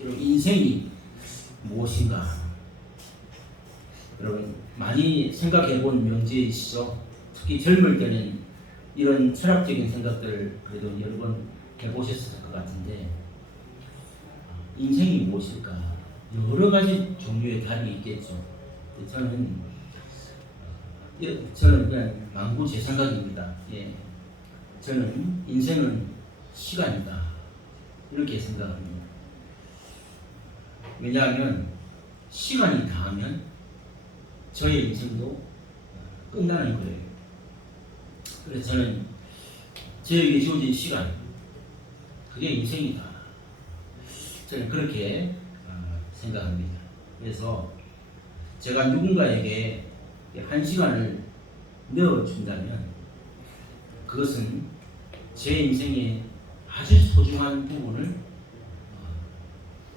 여러분, 인생이 무엇인가? 여러분, 많이 생각해 본 명제이시죠? 특히 젊을 때는 이런 철학적인 생각들을 그래도 여러 번 해보셨을 것 같은데, 인생이 무엇일까? 여러 가지 종류의 답이 있겠죠. 저는 그냥 망구 제 생각입니다. 예. 저는 인생은 시간이다, 이렇게 생각합니다. 왜냐하면 시간이 다하면 저의 인생도 끝나는 거예요. 그래서 저는 저에게 주어진 시간, 그게 인생이다, 저는 그렇게 생각합니다. 그래서 제가 누군가에게 한 시간을 넣어준다면 그것은 제 인생의 아주 소중한 부분을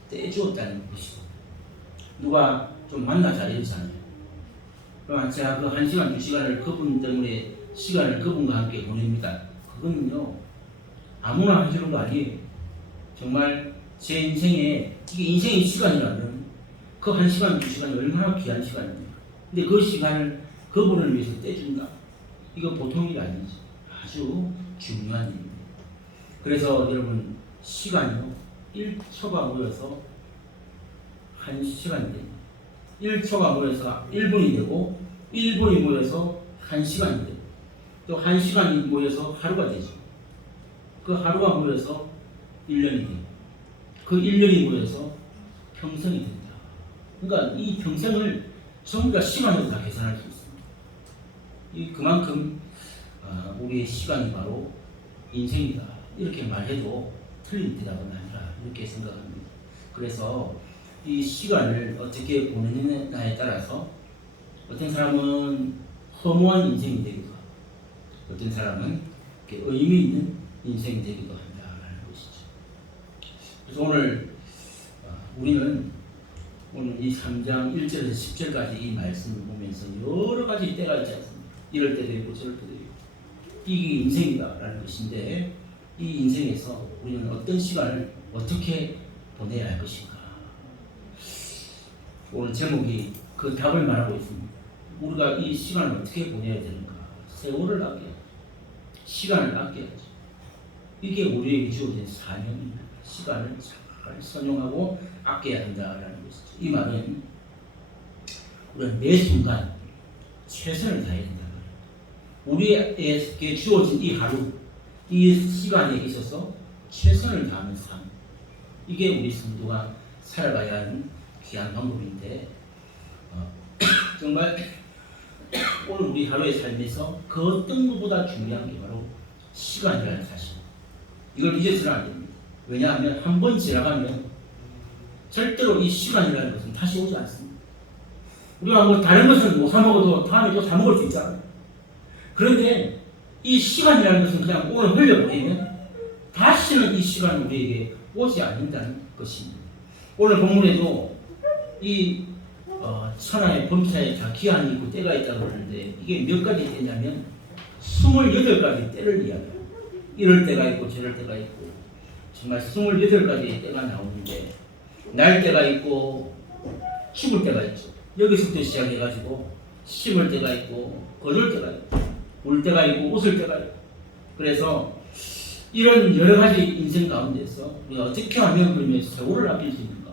떼주었다는 것이고, 누가 좀 만나자 이러잖아요. 그럼 제가 그 한 시간, 두 시간을 그분 때문에 시간을 그분과 함께 보냅니다. 그거는요, 아무나 하시는 거 아니에요. 정말 제 인생에, 이게 인생의 시간이라면 그 한 시간, 두 시간이 얼마나 귀한 시간입니까? 근데 그 시간을 그분을 위해서 떼준다, 이거 보통 일이 아니지. 아주 중요한 일입니다. 그래서 여러분, 시간이요, 1초가 모여서 1시간이 됩니다. 1초가 모여서 1분이 되고, 1분이 모여서 1시간이 되고, 또 1시간이 모여서 하루가 되죠. 그 하루가 모여서 1년이 되고, 그 1년이 모여서 평생이 됩니다. 그러니까 이 평생을 전부 다 시간으로 다 계산할 수 있습니다. 그만큼 우리의 시간이 바로 인생이다, 이렇게 말해도 틀린 대답은 아니라, 이렇게 생각합니다. 그래서 이 시간을 어떻게 보내느냐에 따라서 어떤 사람은 허무한 인생이 되기도 하고, 어떤 사람은 의미 있는 인생이 되기도 한다는 것이죠. 그래서 오늘 우리는 오늘 이 3장 1절에서 10절까지 이 말씀을 보면서 여러 가지 때가 있지 않습니까? 이럴 때도 있고 저럴 때도 있고, 이게 인생이다라는 것인데, 이 인생에서 우리는 어떤 시간을 어떻게 보내야 할 것인가? 오늘 제목이 그 답을 말하고 있습니다. 우리가 이 시간을 어떻게 보내야 되는가? 세월을 아껴야지, 시간을 아껴야지. 이게 우리에게 주어진 사명입니다. 시간을 잘 선용하고 아껴야 한다라는 것이죠. 이 말은 우리는 매 순간 최선을 다해야 된다. 우리에게 주어진 이 하루, 이 시간에 있어서 최선을 다하는 삶, 이게 우리 성도가 살아가야 하는 귀한 방법인데, 정말 오늘 우리 하루의 삶에서 그 어떤 것보다 중요한 게 바로 시간이라는 사실, 이걸 잊어서는 안 됩니다. 왜냐하면 한 번 지나가면 절대로 이 시간이라는 것은 다시 오지 않습니다. 우리가 뭐 다른 것은 못 사 먹어도 다음에 또 사 먹을 수 있잖아요. 그런데 이 시간이라는 것은 그냥 오늘 흘려버리면 다시는 이 시간이 우리에게 오지 않는다는 것입니다. 오늘 본문에도 이 천하의 범사에 다 기한이 있고 때가 있다고 그러는데, 이게 몇 가지 때냐면 28가지 때를 이야기해요. 이럴 때가 있고 저럴 때가 있고, 정말 28가지의 때가 나오는데, 날 때가 있고 죽을 때가 있죠. 여기서부터 시작해가지고 심을 때가 있고 거둘 때가 있고 울 때가 있고 웃을 때가 있고, 그래서 이런 여러 가지 인생 가운데서 우리가 어떻게 하면 그러면 세월을 아낄 수 있는가?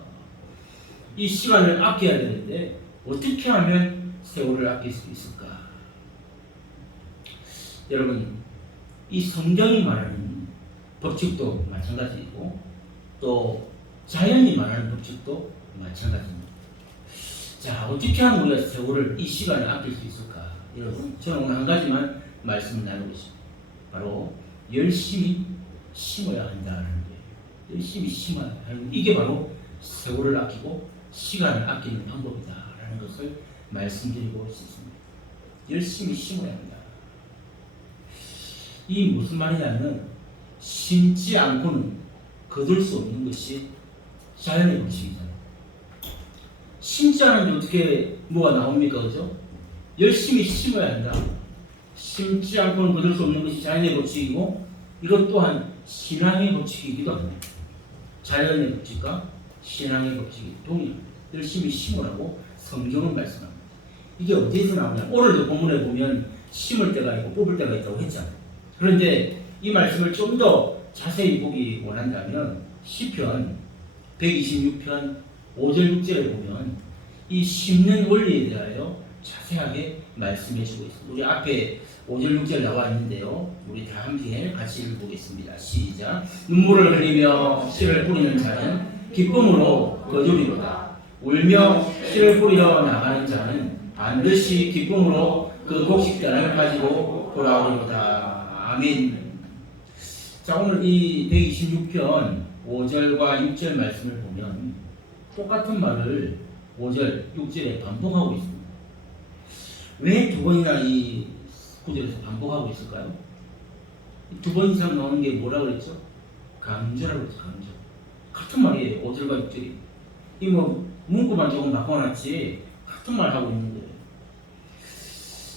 이 시간을 아껴야 되는데 어떻게 하면 세월을 아낄 수 있을까? 여러분, 이 성경이 말하는 법칙도 마찬가지이고, 또 자연이 말하는 법칙도 마찬가지입니다. 자, 어떻게 하면 우리가 세월을, 이 시간을 아낄 수 있을까? 여러분, 저는 오늘 한 가지만 말씀을 나누겠습니다. 바로 열심히 심어야 한다는 거예요. 열심히 심어야 한다. 이게 바로 세월을 아끼고 시간을 아끼는 방법이다라는 것을 말씀드리고 싶습니다. 열심히 심어야 한다. 이 무슨 말이냐면, 심지 않고는 거둘 수 없는 것이 자연의 법칙이잖아요. 심지 않은데 어떻게 뭐가 나옵니까? 그죠? 열심히 심어야 한다. 심지 않고는 거둘 수 없는 것이 자연의 법칙이고, 이것 또한 신앙의 법칙이기도 합니다. 자연의 법칙과 신앙의 법칙이 동일합니다. 열심히 심으라고 성경은 말씀합니다. 이게 어디에서 나오냐? 오늘도 본문에 보면 심을 때가 있고 뽑을 때가 있다고 했잖아요. 그런데 이 말씀을 좀 더 자세히 보기 원한다면 시편 126편 5절 6절에 보면 이 심는 원리에 대하여 자세하게 말씀해 주고 있습니다. 우리 앞에 5절 6절 나와 있는데요. 우리 다 함께 같이 읽어보겠습니다. 시작. 눈물을 흘리며 씨를 뿌리는 자는 기쁨으로 거두리로다. 울며 씨를 뿌리러 나가는 자는 반드시 기쁨으로 그 곡식단을 가지고 돌아오리로다. 아멘. 자, 오늘 이 126편 5절과 6절 말씀을 보면 똑같은 말을 5절, 6절에 반복하고 있습니다. 왜 두 번이나 이 구절에서 반복하고 있을까요? 두 번 이상 나오는 게 뭐라 그랬죠? 강조라고 했죠. 강조. 같은 말이에요. 5절과 6절이. 이 뭐 문구만 조금 바꿔놨지 같은 말 하고 있는 거예요.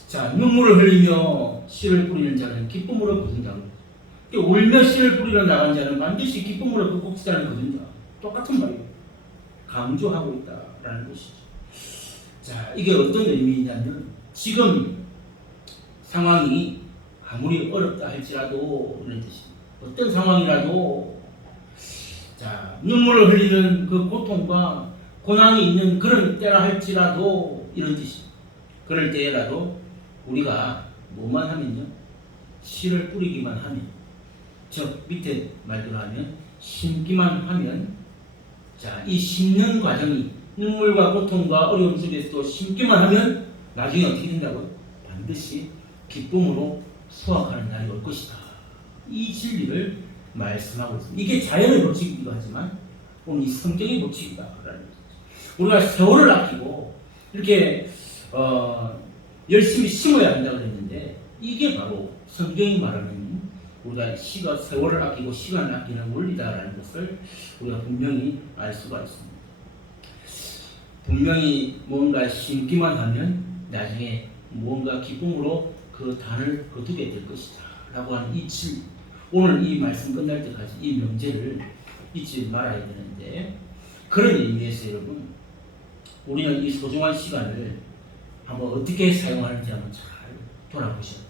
자, 눈물을 흘리며 씨를 뿌리는 자는 기쁨으로 거둔다고. 울며 씨를 뿌리러 나간 자는 반드시 기쁨으로 그 곡식단을 거둔다. 똑같은 말이에요. 강조하고 있다라는 것이죠. 자, 이게 어떤 의미냐면 지금 상황이 아무리 어렵다 할지라도 이런 뜻입니다. 어떤 상황이라도 자, 눈물을 흘리는 그 고통과 고난이 있는 그런 때라 할지라도 이런 뜻입니다. 그럴 때라도 우리가 뭐만 하면요? 씨를 뿌리기만 하면, 즉 밑에 말대로 하면 심기만 하면, 자, 이 심는 과정이 눈물과 고통과 어려움 속에서도 심기만 하면 나중에 어떻게 된다고요? 반드시 기쁨으로 수확하는 날이 올 것이다. 이 진리를 말씀하고 있습니다. 이게 자연의 법칙이기도 하지만 오늘 이 성경의 법칙이다라는 거죠. 우리가 세월을 아끼고 이렇게 열심히 심어야 한다고 그랬는데 이게 바로 성경이 말하는 우리가 세월을 아끼고 시간을 아끼는 원리다라는 것을 우리가 분명히 알 수가 있습니다. 분명히 뭔가 심기만 하면 나중에 뭔가 기쁨으로 그 단을 거두게 될 것이다 라고 하는 이 진리, 오늘 이 말씀 끝날 때까지 이 명제를 잊지 말아야 되는데, 그런 의미에서 여러분 우리는 이 소중한 시간을 한번 어떻게 사용하는지 한번 잘 돌아보셔야 돼요.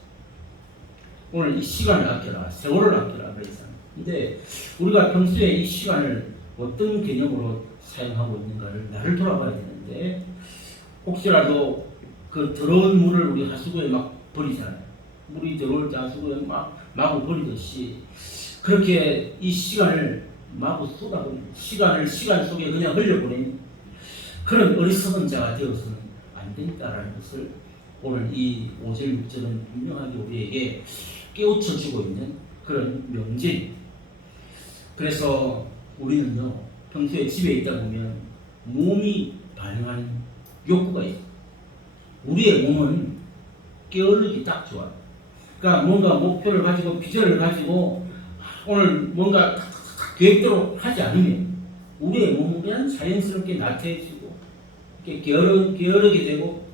오늘 이 시간을 아껴라, 세월을 아껴라 그랬잖아요. 근데 우리가 평소에 이 시간을 어떤 개념으로 사용하고 있는가를 나를 돌아봐야 되는데, 혹시라도 그 더러운 물을 우리 하수구에 막 버리잖아요. 물이 들어올 때 하수구에 마구 버리듯이 그렇게 이 시간을 마구 쏟아버리는, 시간 속에 그냥 흘려보내는 그런 어리석은 자가 되어서는 안 된다라는 것을 오늘 이 5절 6절은 분명하게 우리에게 깨우쳐주고 있는 그런 명제입니다. 그래서 우리는요, 평소에 집에 있다 보면 몸이 반응하는 욕구가 있어요. 우리의 몸은 게으르기 딱 좋아요. 그러니까 뭔가 목표를 가지고 비전을 가지고 오늘 뭔가 계획대로 하지 않으면 우리의 몸은 그냥 자연스럽게 나태해지고 게으르게 되고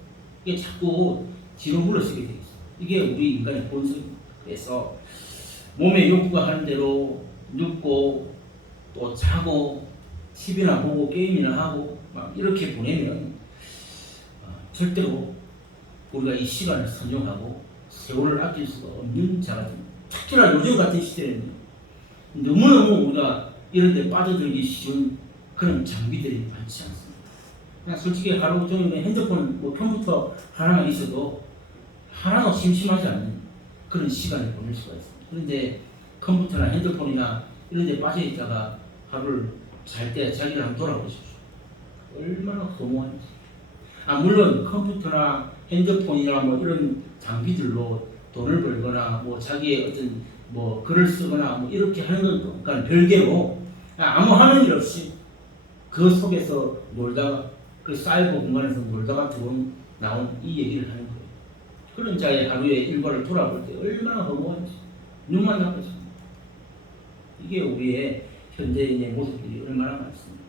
이게 자꾸 뒤로 물러서게 되어 있어요. 이게 우리 인간의 본성입니다. 그래서 몸의 욕구가 하는 대로 눕고 또 자고 TV나 보고 게임이나 하고 막 이렇게 보내면 절대로 우리가 이 시간을 선용하고 세월을 아낄 수가 없는 자가 됩니다. 특히나 요즘 같은 시대에는 너무너무 우리가 이런 데 빠져들기 쉬운 그런 장비들이 많지 않습니다. 그냥 솔직히 하루 종일 핸드폰, 컴퓨터 하나만 있어도 하나도 심심하지 않는 그런 시간을 보낼 수가 있습니다. 그런데 컴퓨터나 핸드폰이나 이런 데 빠져 있다가 하루를 잘 때 자기를 한번 돌아보십시오. 얼마나 허무한지. 물론 컴퓨터나 핸드폰이나 이런 장비들로 돈을 벌거나 자기의 어떤 글을 쓰거나 이렇게 하는 건 그러니까 별개로 아무 하는 일 없이 그 속에서 놀다가 그 사이버 공간에서 놀다가 나온 이 얘기를 하는 거예요. 그런 자의 하루의 일과를 돌아볼 때 얼마나 허무한지 눈만 나빠집니다. 이게 우리의 현대인의 모습들이 얼마나 많습니다.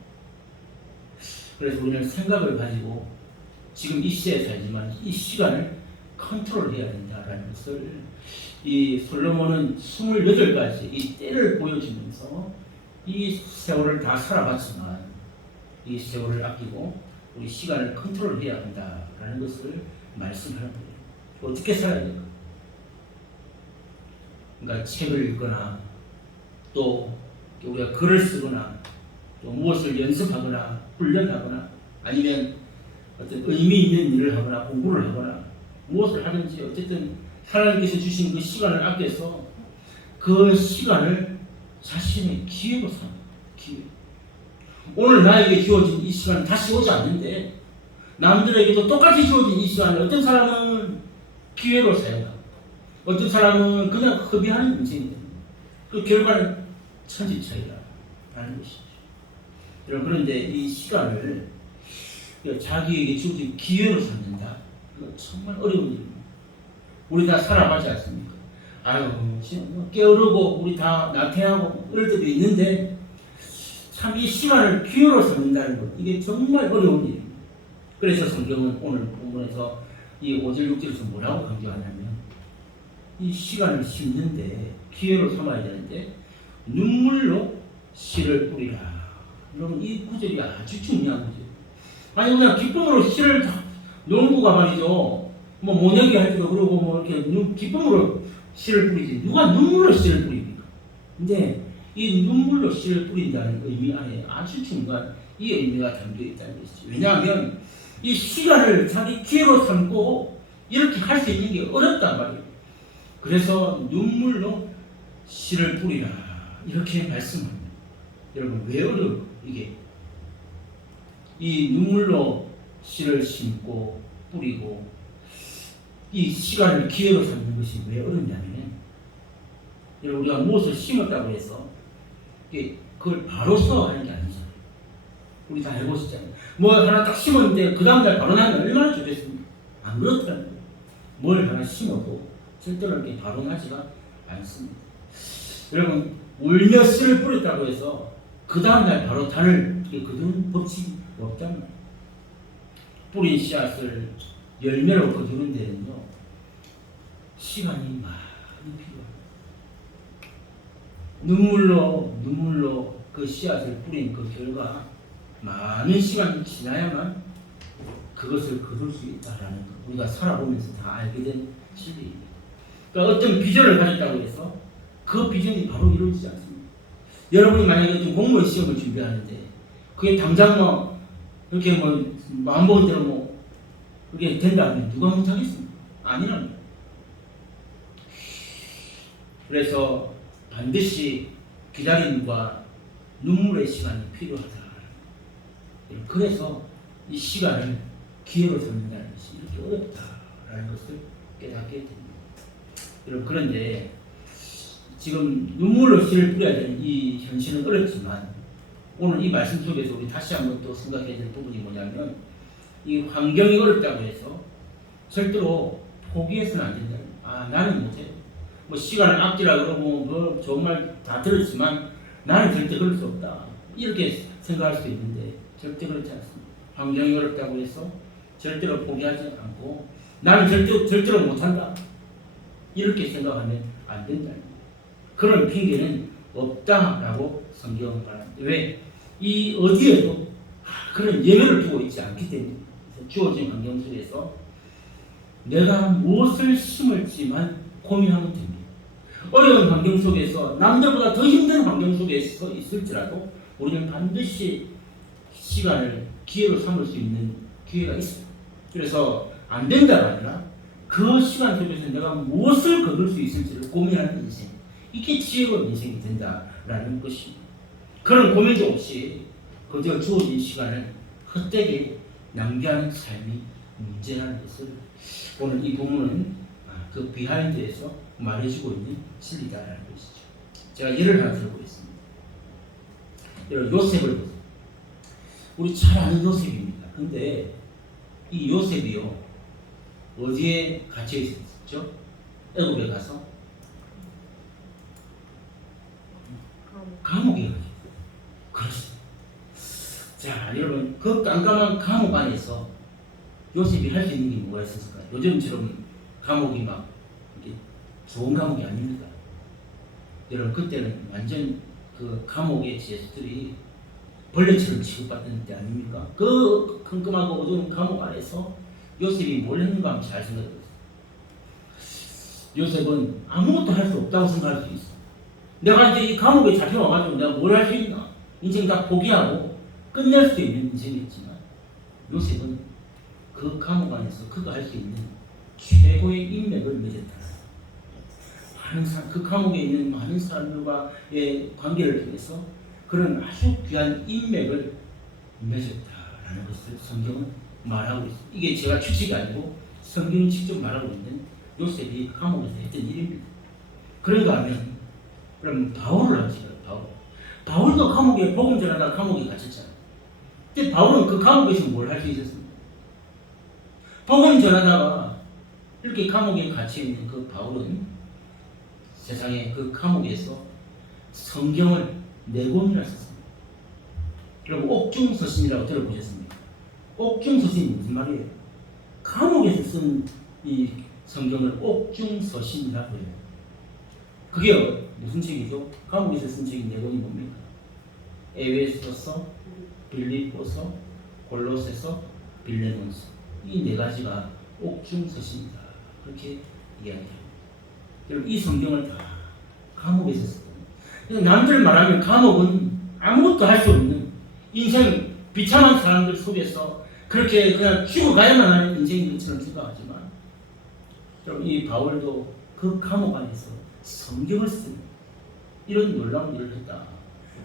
그래서 우리는 생각을 가지고 지금 이 시대에 살지만 이 시간을 컨트롤해야 된다라는 것을 이 솔로몬은 28가지 이 때를 보여주면서 이 세월을 다 살아봤지만 이 세월을 아끼고 우리 시간을 컨트롤해야 한다라는 것을 말씀하는 거예요. 어떻게 살아야 될까? 그러니까 책을 읽거나 또 우리가 글을 쓰거나 또 무엇을 연습하거나 훈련하거나 아니면 어떤 의미 있는 일을 하거나 공부를 하거나 무엇을 하든지 어쨌든 하나님께서 주신 그 시간을 아껴서 그 시간을 자신의 기회로 삼는 기회. 오늘 나에게 주어진 이 시간은 다시 오지 않는데 남들에게도 똑같이 주어진 이 시간을 어떤 사람은 기회로 사용하고 어떤 사람은 그냥 허비하는 인생이 됩니다. 그 결과는 천지차이라는 것이죠. 여러분, 그런데 이 시간을 자기에게 주어진 기회로 삼는다. 이거 정말 어려운 일입니다. 우리 다 살아가지 않습니까? 아유, 게으르고 우리 다 나태하고 이럴 때도 있는데 참 이 시간을 기회로 삼는다는 것, 이게 정말 어려운 일입니다. 그래서 성경은 오늘 본문에서 이 5절 6절에서 뭐라고 강조하냐면 이 시간을 심는데 기회로 삼아야 되는데 눈물로 씨를 뿌리라. 여러분, 이 구절이 아주 중요한 구절. 아니 그냥 기쁨으로 씨를 농부가 말이죠. 뭐 모내기 할 때도 그러고 뭐 이렇게 기쁨으로 씨를 뿌리지. 누가 눈물로 씨를 뿌립니까? 근데 이 눈물로 씨를 뿌린다는 의미 안에 아주 중요한 이 의미가 담겨 있다는 것이죠. 왜냐하면 이 시간을 자기 기회로 삼고 이렇게 할 수 있는 게 어렵단 말이에요. 그래서 눈물로 씨를 뿌리라 이렇게 말씀합니다. 여러분, 왜 어려울까? 이게 이 눈물로 씨를 심고 뿌리고 이 시간을 기회로 삼는 것이 왜 어렵냐면 여러분, 우리가 무엇을 심었다고 해서 그걸 바로 써 하는 게 아니잖아요. 우리 다 해보시잖아요. 뭐 하나 딱 심었는데 그 다음날 바로 나면 얼마나 좋겠습니까? 안 그렇다는 거예요. 뭘 하나 심어도 절대로 이렇게 바로 나지가 않습니다. 여러분, 울며 씨를 뿌렸다고 해서 그 다음날 바로 단을 거두는 법칙이 없단 말이에요. 뿌린 씨앗을 열매로 거두는 데는요 시간이 많이 필요합니다. 눈물로 그 씨앗을 뿌린 그 결과 많은 시간이 지나야만 그것을 거둘 수 있다라는 것, 우리가 살아보면서 다 알게 된 진리입니다. 그러니까 어떤 비전을 가졌다고 해서 그 비전이 바로 이루어지지 않습니다. 여러분이 만약에 어떤 공무원 시험을 준비하는데 그게 당장 뭐 이렇게 뭐 마음 먹은 대로 뭐 그게 된다면 누가 못하겠습니까? 아니랍니다. 그래서 반드시 기다림과 눈물의 시간이 필요하다. 그래서 이 시간을 기회로 삼는다는 것이 이렇게 어렵다라는 것을 깨닫게 됩니다. 여러분, 그런데 지금 눈물로 씨를 뿌려야 되는 이 현실은 어렵지만 오늘 이 말씀 속에서 우리 다시 한번 또 생각해야 될 부분이 뭐냐면 이 환경이 어렵다고 해서 절대로 포기해서는 안 된다. 아, 나는 못해. 뭐 시간을 아끼라 그러고 뭐 정말 다 들었지만 나는 절대 그럴 수 없다. 이렇게 생각할 수 있는데 절대 그렇지 않습니다. 환경이 어렵다고 해서 절대로 포기하지 않고 나는 절대로 못한다. 이렇게 생각하면 안 된다. 그런 핑계는 없다라고 성경은 말합니다. 왜? 이 어디에도 그런 예외를 두고 있지 않기 때문에 주어진 환경 속에서 내가 무엇을 심을지만 고민하면 됩니다. 어려운 환경 속에서 남들보다 더 힘든 환경 속에서 있을지라도 우리는 반드시 시간을 기회로 삼을 수 있는 기회가 있습니다. 그래서 안 된다가 아니라 그 시간 속에서 내가 무엇을 거둘 수 있을지를 고민하는 인생, 이게 지혜로운 인생이 된다라는 것입니다. 그런 고민도 없이 그저 주어진 시간을 헛되게 낭비하는 삶이 문제라는 것을 오늘 이 부분은 그 비하인드에서 말해주고 있는 진리다라는 것이죠. 제가 예를 하나 들어보겠습니다. 여러분, 요셉을 보세요. 우리 잘 아는 요셉입니다. 근데 이 요셉이요 어디에 갇혀 있었죠? 애굽에 가서 감옥에 갇혀 있어요. 그렇습니다. 자, 여러분, 그 깜깜한 감옥 안에서 요셉이 할 수 있는 게 뭐가 있었을까요? 요즘처럼 감옥이 막 이렇게 좋은 감옥이 아닙니다. 여러분, 그때는 완전 그 감옥의 죄수들이 벌레처럼 취급받던 때 아닙니까? 그 컴컴하고 어두운 감옥 안에서 요셉이 뭘 했는가 하면 잘 생각해보세요. 요셉은 아무것도 할 수 없다고 생각할 수 있어. 내가 이제 이 감옥에 잡혀와가지고 내가 뭘 할 수 있나? 인생 다 포기하고 끝낼 수 있는 인생이었지만 요셉은 그 감옥 안에서 그가 할 수 있는 최고의 인맥을 맺었다. 많은 사람, 그 감옥에 있는 많은 사람들과의 관계를 통해서 그런 아주 귀한 인맥을 맺었다라는 것을 성경은 말하고 있습니다. 이게 제가 추측이 아니고 성경이 직접 말하고 있는 요셉이 감옥에서 했던 일입니다. 그런가 하면 그럼 바울을 하시죠. 바울도 감옥에 복음 전하다가 감옥에 갇혔잖아요. 근데 바울은 그 감옥에서 뭘 할 수 있었습니까? 복음 전하다가 이렇게 감옥에 갇혀 있는 그 바울은 세상에 그 감옥에서 성경을 4권이나 썼습니다. 여러분 옥중서신이라고 들어보셨습니까? 옥중서신이 무슨 말이에요? 감옥에서 쓴 이 성경을 옥중서신이라고 해요. 그게 무슨 책이죠? 감옥에서 쓴 책이 4권이 뭡니까? 에베소서, 빌립보서, 골로새서, 빌레몬서. 이 4가지가 옥중서신이다. 그렇게 이야기합니다. 여러분 이 성경을 다 감옥에서 썼거든요. 남들 말하면 감옥은 아무것도 할 수 없는 인생 비참한 사람들 속에서 그렇게 그냥 죽어가야만 하는 인생인 것처럼 생각하지만 여러분 이 바울도 그 감옥 안에서 성경을 쓰는 이런 놀라운 일을 했다.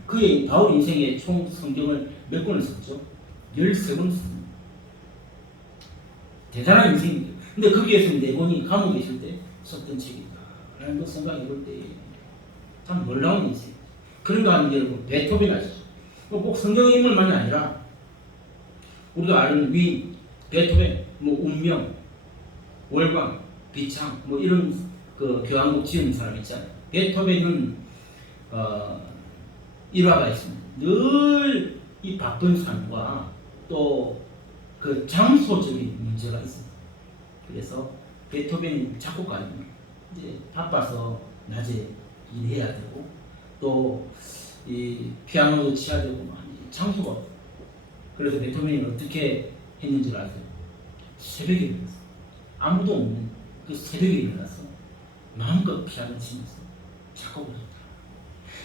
그의 바울 인생에 총 성경을 몇 권을 썼죠? 13권을 썼습니다. 대단한 인생입니다. 근데 거기에서 4권이 감옥에 있을 때 썼던 책이다 라는 거 생각해 볼 때 참 놀라운 인생. 그런가 하는 게 여러분 베토벤 아시죠? 꼭 성경의 인물만이 아니라 우리가 아는 위인, 베토벤, 운명, 월광, 비창 이런 그 교향곡 지은 사람 있잖아요. 베토벤은 일화가 있습니다. 늘 이 바쁜 삶과 또 그 장소적인 문제가 있습니다. 그래서 베토벤 작곡가는 이제 바빠서 낮에 일해야 되고 또 이 피아노도 치야 되고 많이 장소가 없어요. 그래서 베토벤이 어떻게 했는지 아세요? 새벽에 일어났어요. 아무도 없는 그 새벽에 일어나서 마음껏 피아노 치면서 작곡을 했다.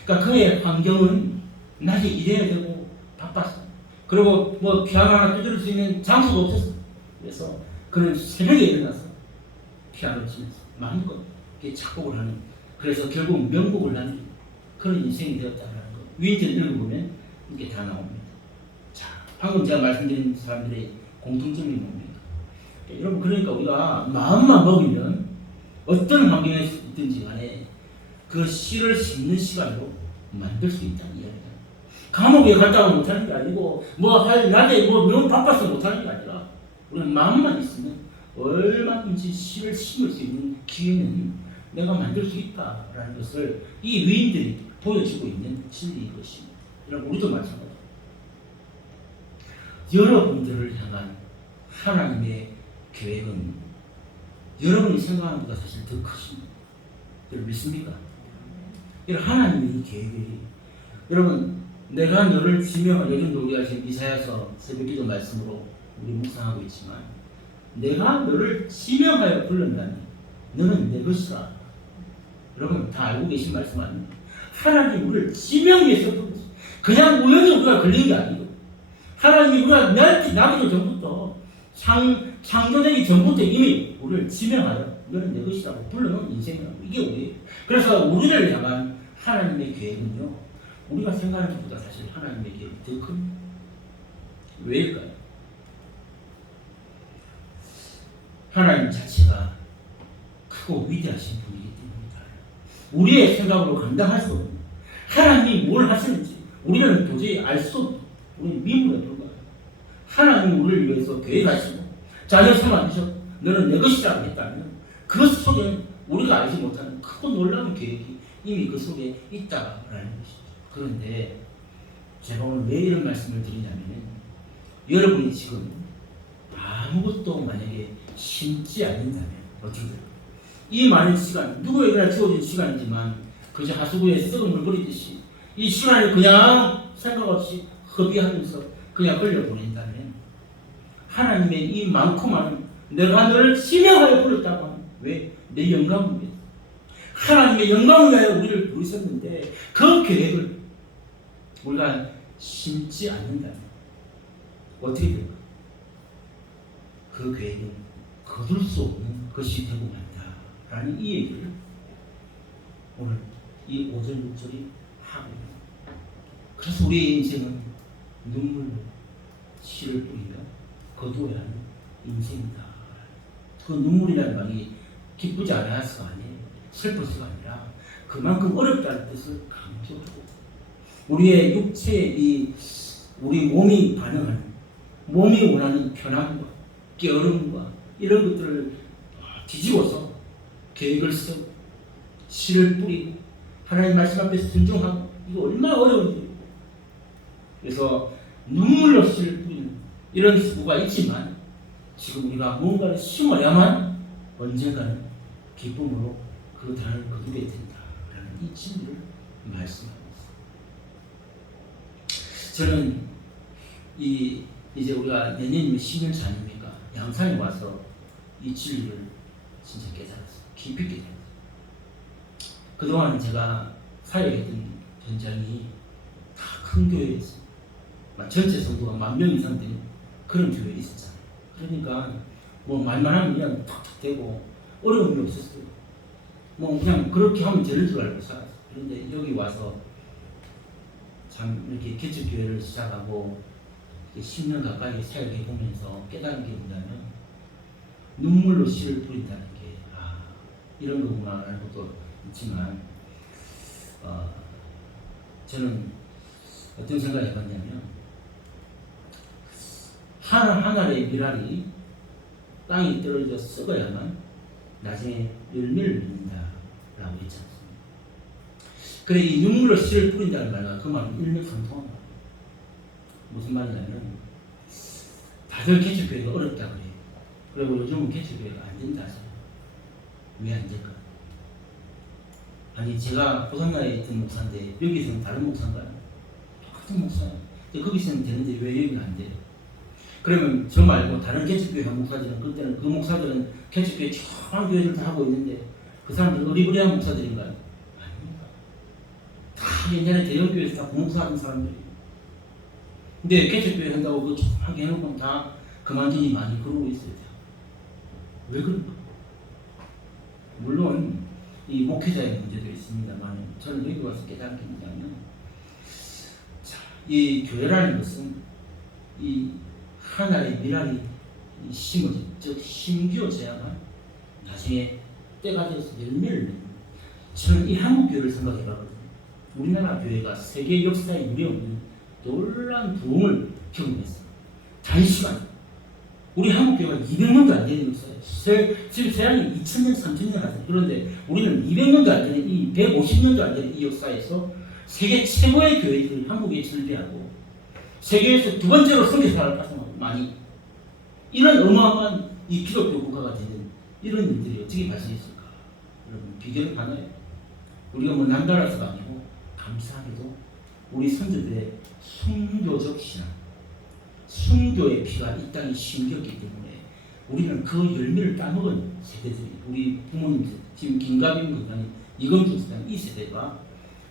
그러니까 그의 환경은 낮에 일해야 되고 바빴어요. 그리고 피아노 하나 두드릴 수 있는 장소도 없었어요. 그래서 그는 새벽에 일어나서 피아노 치면서 마음껏 작곡을 하는, 그래서 결국 명곡을 남긴 그런 인생이 되었다는 거. 위인전 읽어보면 이게 다 나옵니다. 자, 방금 제가 말씀드린 사람들의 공통점이 뭡니까? 여러분, 그러니까 우리가 마음만 먹이면 어떤 환경에 있든지 간에 그 씨를 심는 시간으로 만들 수 있다는 이야기입니다. 감옥에 갔다가 못하는 게 아니고 낮에 너무 바빠서 못하는 게 아니라 우리는 마음만 있으면 얼마든지 씨를 심을 수 있는 기회는 내가 만들 수 있다라는 것을 이 위인들이 보여주고 있는 진리인 것입니다. 여러분, 우리도 마찬가지입니다. 여러분들을 향한 하나님의 계획은 여러분이 생각하는 것보다 사실 더 크십니다. 여러분 믿습니까? 여러분, 하나님의 이 계획이, 여러분, 내가 너를 지명한, 요즘도 우리가 지금 이사야서 새벽기도 말씀으로 우리 묵상하고 있지만, 내가 너를 지명하여 불렀다니 너는 내 것이라. 여러분 다 알고 계신 말씀 아닙니까? 하나님이 우리를 지명해서 불렀어요. 그냥 우연히 우리가 걸린 게 아니고, 하나님이 우리가 나기도 전부터 창조되기 전부터 이미 우리를 지명하여 너는 내 것이라고 불러놓은 인생이라고. 이게 우리예요. 그래서 우리를 향한 하나님의 계획은요, 우리가 생각하는 것보다 사실 하나님의 계획이 더 큽니다. 왜일까요? 하나님 자체가 크고 위대하신 분이기 때문입니다. 우리의 생각으로 감당할 수 없는, 하나님이 뭘 하시는지 우리는 도저히 알 수 없는, 우리는 미문에 불과해요. 하나님이 우리를 위해서 계획하시고 자녀 삼아주셔 너는 내 것이라고 했다면 그 속에 우리가 알지 못하는 크고 놀라운 계획이 이미 그 속에 있다라는 것이죠. 그런데 제가 오늘 왜 이런 말씀을 드리냐면, 여러분이 지금 아무것도 만약에 심지 않는다면 어떻게 돼요? 이 많은 시간, 누구에게나 주어진 시간이지만 그저 하수구에 썩은 물 버리듯이 이 시간이 그냥 생각 없이 허비하면서 그냥 흘려보낸다면 하나님의 이 많고 많은 내가 너를 심명하여 불렀다고 하는 왜? 내 영광을 위해 하나님의 영광을 위하여 우리를 부르셨는데 그 계획을 우리가 심지 않는다면 어떻게 될까? 그 계획은 거둘 수 없는 것이 되고 만다라는 이 얘기를 오늘 이 5절 6절이 하고 있습니다. 그래서 우리의 인생은 눈물로 씨를 뿌리며 거두어야 하는 인생이다. 그 눈물이라는 말이 기쁘지 않아서가 아니에요. 슬퍼서가 아니라 그만큼 어렵다는 뜻을 강조하고 우리의 육체의 우리 몸이 반응하는 몸이 원하는 편함과 깨어름과 이런 것들을 뒤집어서 계획을 세우고 씨를 뿌리고 하나님 말씀 앞에서 순종하고 이거 얼마나 어려운 일이에요. 그래서 눈물로 씨를 뿌리는 이런 수고가 있지만 지금 우리가 무언가를 심어야만 언젠가는 기쁨으로 그 단을 거두게 된다라는 이 진리를 말씀하고 있습니다. 저는 이제 우리가 내년이면 10년 차입니까? 양산에 와서 이 진리를 진짜 깨달았어요. 깊이 깨달았어요. 그동안 제가 사역했던 현장이 다 큰 교회였어요. 전체 성도가 10,000명 이상 되는 그런 교회에 있었잖아요. 그러니까 뭐 말만 하면 그냥 탁탁 되고 어려움이 없었어요. 뭐 그냥 그렇게 하면 되는 줄 알고 살았어요. 그런데 여기 와서 참 이렇게 개척교회를 시작하고 10년 가까이 사역해 보면서 깨달은 게 뭐냐면 눈물로 씨를 뿌린다는 게 이런 거구나라는 것도 있지만 저는 어떤 생각을 해봤냐면 한 알의 밀알이 땅에 떨어져 썩어야만 나중에 열매를 맺는다라고 했지 않습니까? 그래 이 눈물로 씨를 뿌린다는 말과 그 말은 일맥상통합니다. 무슨 말이냐면 다들 개척교회가 어렵다 그래요. 그리고 요즘은 개척교회가 안 된다 하잖아요. 왜 안 될까? 아니 제가 고산나에 있던 목사인데 여기서는 다른 목사인가요? 똑같은 목사예요. 거기서는 되는데 왜 여기는 안 돼요? 그러면 저 말고 다른 개척교회 목사들은 그때는 그 목사들은 개척교회 조그만 교회를 다 하고 있는데 그 사람들은 어리부리한 목사들인가요? 아닙니다. 다 옛날에 대형교회에서 다 부목사하는 사람들이에요. 근데 개척교회 한다고 그 조그맣게 해놓고 다 그만두니 많이 그러고 있어요. 왜 그럴까? 물론 이 목회자의 문제도 있습니다만 저는 여기 와서 깨달은 게 뭐냐면 이 교회라는 것은 이 하나의 밀알이 심어져, 즉 심겨져야만 나중에 때가 되어서 열매를 맺는. 저는 이 한국교회를 생각해봤거든요. 우리나라 교회가 세계 역사에 유례없는 놀라운 부흥을 경험했어요. 단시간 우리 한국교회가 200년도 안 되는 역사예요. 지금 세상이 2000년, 3000년 하잖아요. 그런데 우리는 200년도 안 되는 150년도 안 되는 이 역사에서 세계 최고의 교회들이 한국에 설비하고 세계에서 두 번째로 선교사를 파송하고 많이 이런 어마어마한 이 기독교 국가가 되는 이런 일들이 어떻게 발생했을까? 여러분 비결을 하나요. 우리가 뭐 남달라서가 아니고 감사하게도 우리 선조들의 순교적 신앙, 순교의 피가 이 땅에 심겼기 때문에 우리는 그 열매를 따먹은 세대들이 우리 부모님 지금 김가빈 건강이 이건준 사장 이 세대가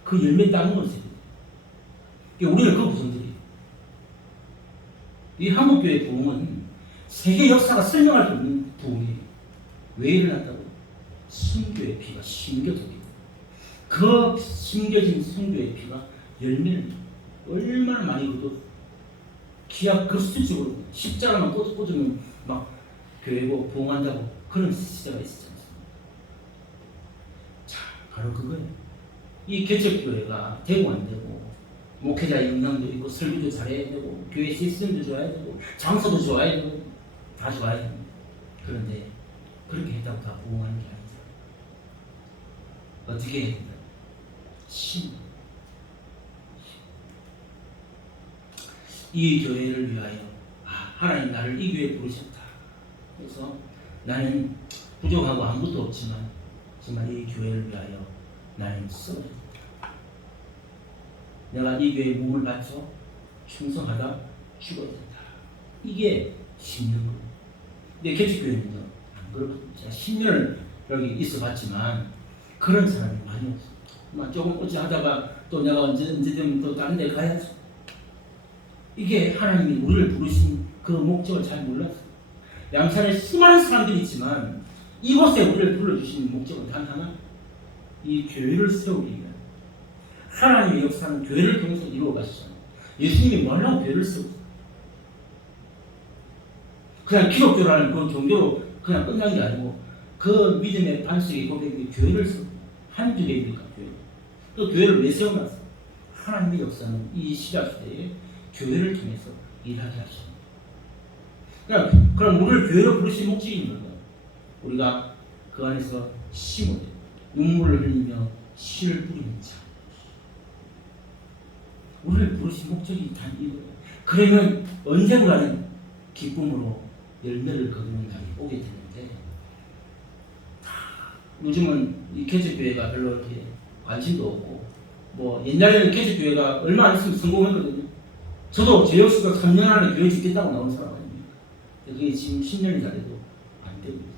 그 열매 따먹은 세대. 우리는 그 후손들이에요. 이 한국교회 부흥은 세계 역사가 설명할 수 없는 부흥이에요. 왜 일어났다고? 순교의 피가 심겨졌기 때문에. 그 심겨진 순교의 피가 열매를 얼마나 많이 거둬 기약 급수적으로 십자가만 꽂으면 막 교회고 부흥한다고 그런 시대가 있었지 않습니까? 자, 바로 그거예요. 이 개척교회가 되고 안 되고 목회자의 영향도 있고 설교도 잘해야 되고 교회 시스템도 좋아야 되고 장소도 좋아야 되고 다 좋아야 됩니다. 그런데 그렇게 했다고 다 부흥하는 게 아니죠. 어떻게 해야 된다? 이 교회를 위하여 하나님 나를 이 교회에 부르셨다. 그래서 나는 부족하고 아무것도 없지만 정말 이 교회를 위하여 나는 써야 된다. 내가 이 교회에 몸을 바쳐 충성하다 죽어야 된다. 이게 10년. 근데 개척교회는요 안 그렇거든요. 제가 10년을 여기 있어봤지만 그런 사람이 많이 없어요. 조금 어찌 하다가 또 내가 언제든 또 다른 데 가야지. 이게 하나님이 우리를 부르신 그 목적을 잘 몰랐어요. 양산에 수많은 사람들이 있지만 이곳에 우리를 불러주신 목적은 단 하나, 이 교회를 세우기 위한 하나님의 역사는 교회를 통해서 이루어가시잖아요. 예수님이 뭐라고 교회를 세우세요? 그냥 기독교라는 그 종교로 그냥 끝난 게 아니고 그 믿음의 반석의 고백이 교회를 세우고 한 주제입니까? 교회. 그 교회를 왜 세워놨어요? 하나님의 역사는 이 시대에 교회를 통해서 일하게 하십니다. 그럼 우리를 교회로 부르신 목적이 있는 거예요. 우리가 그 안에서 심어야 돼요. 눈물을 흘리며 씨를 뿌리는 자. 우리를 부르신 목적이 단 이거예요. 그러면 언젠가는 기쁨으로 열매를 거두는 날이 오게 되는데 요즘은 이 개척교회가 별로 이렇게 관심도 없고 뭐 옛날에는 개척교회가 얼마 안 있으면 성공했거든요. 저도 제 역수가 3년 안에 교회 짓겠다고 나온 사람 아닙니까? 그게 지금 10년이 다 돼도 안 되고 있어요.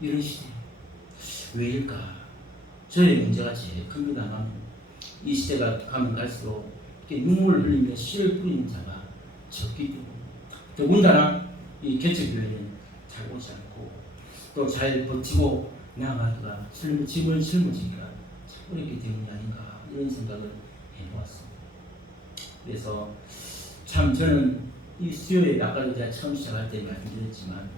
이런 시대 왜일까? 저의 문제가 제일 큽니다만 이 시대가 가면 갈수록 이렇게 눈물을 흘리며 씨를 뿌리는 자가 적기 때문에 더군다나 이 개척교회는 잘 오지 않고 또 잘 버티고 나아가기가 짐을 짊어지기가 참 어렵기 때문이 아닌가 이런 생각을 해보았습니다. 그래서 참 저는 이 수요일 아까도 제가 처음 시작할 때 말씀드렸지만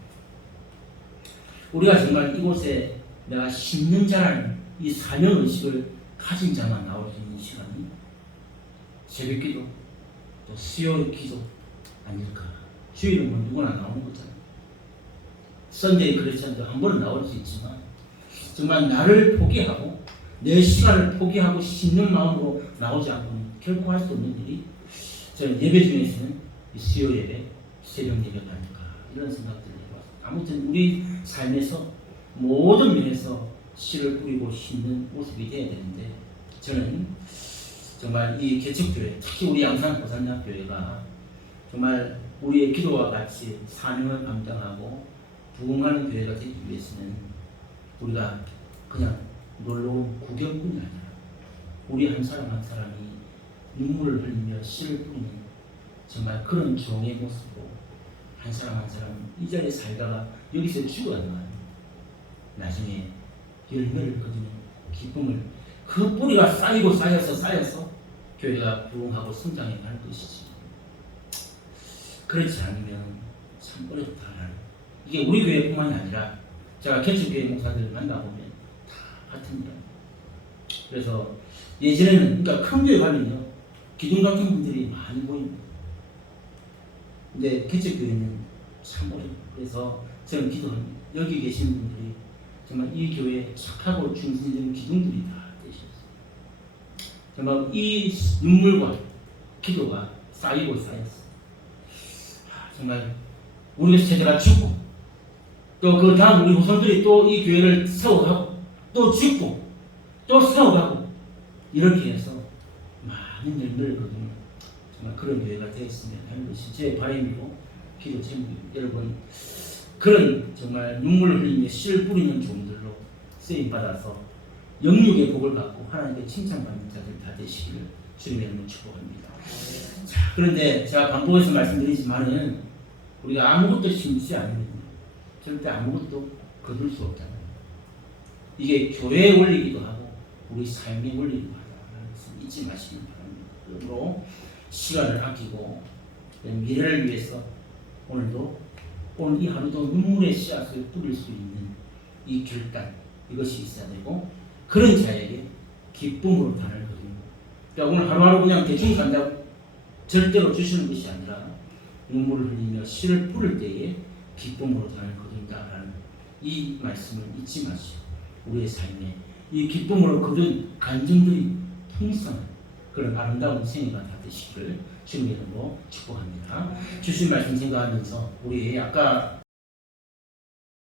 우리가 정말 이곳에 내가 심는 자라는 이 사명의식을 가진 자만 나올 수 있는 시간이 새벽기도 또 수요일 기도 아닐까. 주일은 뭐 누구나 나오는 거잖아요. 썬데이 크리스천도 한 번은 나올 수 있지만 정말 나를 포기하고 내 시간을 포기하고 심는 마음으로 나오지 않고는 결코 할 수 없는 일이 저는 예배 중에서는 수요 예배, 새벽 예배가 아닐까 이런 생각들을 해봤습니다. 아무튼 우리 삶에서 모든 면에서 씨를 뿌리고 심는 모습이 되어야 되는데 저는 정말 이 개척교회, 특히 우리 양산 고산대학교회가 정말 우리의 기도와 같이 사명을 감당하고 부흥하는 교회가 되기 위해서는 우리가 그냥 놀러온 구경꾼이 아니라 우리 한 사람 한 사람이 눈물을 흘리며 씨를 뿌리는 정말 그런 종의 모습으로 한 사람 한 사람 이 자리에 살다가 여기서 죽어가는 나중에 열매를 거두는 기쁨을 그 뿌리가 쌓이고 쌓여서 교회가 부흥하고 성장해 가는 것이지. 그렇지 않으면 참 어렵다라는 이게 우리 교회뿐만이 아니라 제가 개척교회 목사들을 만나보면 다 같은 일. 그래서 예전에는 그러니까 큰 교회 가면요 기둥 같은 분들이 많이 보입니다. 근데 개척교회는 참 어려워요. 그래서 저는 기도합니다. 여기 계신 분들이 정말 이 교회에 착하고 중심적인 기둥들이 다 되셨어요. 정말 이 눈물과 기도가 쌓이고 쌓였어요. 정말 우리 세대가 죽고 또 그 다음 우리 후손들이 또 이 교회를 세워가고 또 죽고 또 세워가고 이렇게 해서 많은 열매를 거두는 정말 그런 교회가 되었으면 하는 것이 제 바람이고 기도 제목입니다. 여러분 그런 정말 눈물을 흘리며 씨를 뿌리는 종들로 쓰임받아서 영육의 복을 받고 하나님께 칭찬받는 자들 다 되시기를 주님의 이름으로 축복합니다. 자, 그런데 제가 반복해서 말씀드리지만은 우리가 아무것도 심지 않으면 절대 아무것도 거둘 수 없잖아요. 이게 교회의 원리이기도 하고 우리 삶의 원리이기도 하다는 것을 잊지 마시기 바랍니다. 그러므로 시간을 아끼고 미래를 위해서 오늘 이 하루도 눈물의 씨앗을 뿌릴 수 있는 이 결단 이것이 있어야 되고 그런 자에게 기쁨으로 단을 거두는 그러니까 오늘 하루하루 그냥 대충 산다고 절대로 주시는 것이 아니라 눈물을 흘리며 씨를 뿌릴 때에 기쁨으로 단을 거둔다라는 이 말씀을 잊지 마시고 우리의 삶에 이 기쁨으로 거둔 간증들이 풍성한 그런 아름다운 생애가 다 되시기를 주님의 이름으로 축복합니다. 주신 말씀 생각하면서 우리 아까